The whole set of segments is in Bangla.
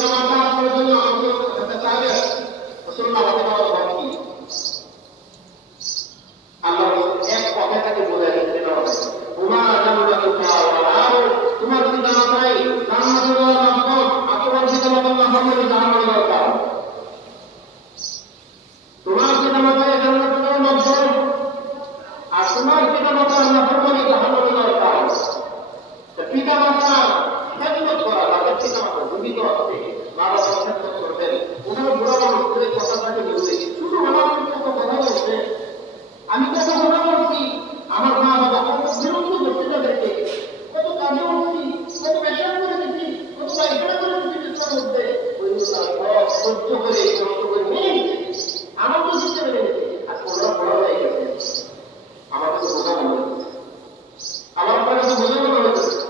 পিতামাতা আপনার জন্য আমাকে একটা চাইলে রাসূলুল্লাহ আমাকে বলা কি আল্লাহ এক কথা তাকে বলে দিতে হবে ওমা জান্নাতুকা ওয়া নারু তোমার পিতামাতাই জান্নাতে যাওয়ার মাধ্যম আর তোমার পিতামাতার নাফরমানি জাহান্নামে যাওয়ার কারণ তোমার পিতামাতাই জান্নাতে যাওয়ার মাধ্যম আর তোমার পিতামাতার নাফরমানি জাহান্নামে যাওয়ার কারণ পিতামাতা খেদমত করা তাদের পিতামাতা জীবিত আছে মা বাবা খেদমত করবেন ওনারা বুড়া মানুষ করে কথাটাকে বলছে শুধু আমার কত কথা বলছে আমি কত কথা বলছি আমার মা বাবা কত বিরক্ত করছে তাদেরকে কত কাজে উঠছি কত পেশা করে দিচ্ছি কত বাইকটা করে দিচ্ছি চিকিৎসার মধ্যে ওইগুলো সহ্য করে কষ্ট করে নিয়ে আমার তো দিতে পেরে গেছে আর ওরা বড় হয়ে গেছে আমার কাছে বোঝা মনে হচ্ছে আমার কাছে বোঝা মনে হচ্ছে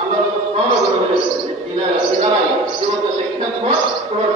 আল্লাহ সহজ করে দিলেন তিনারাই জীবনটা শিক্ষা তোমার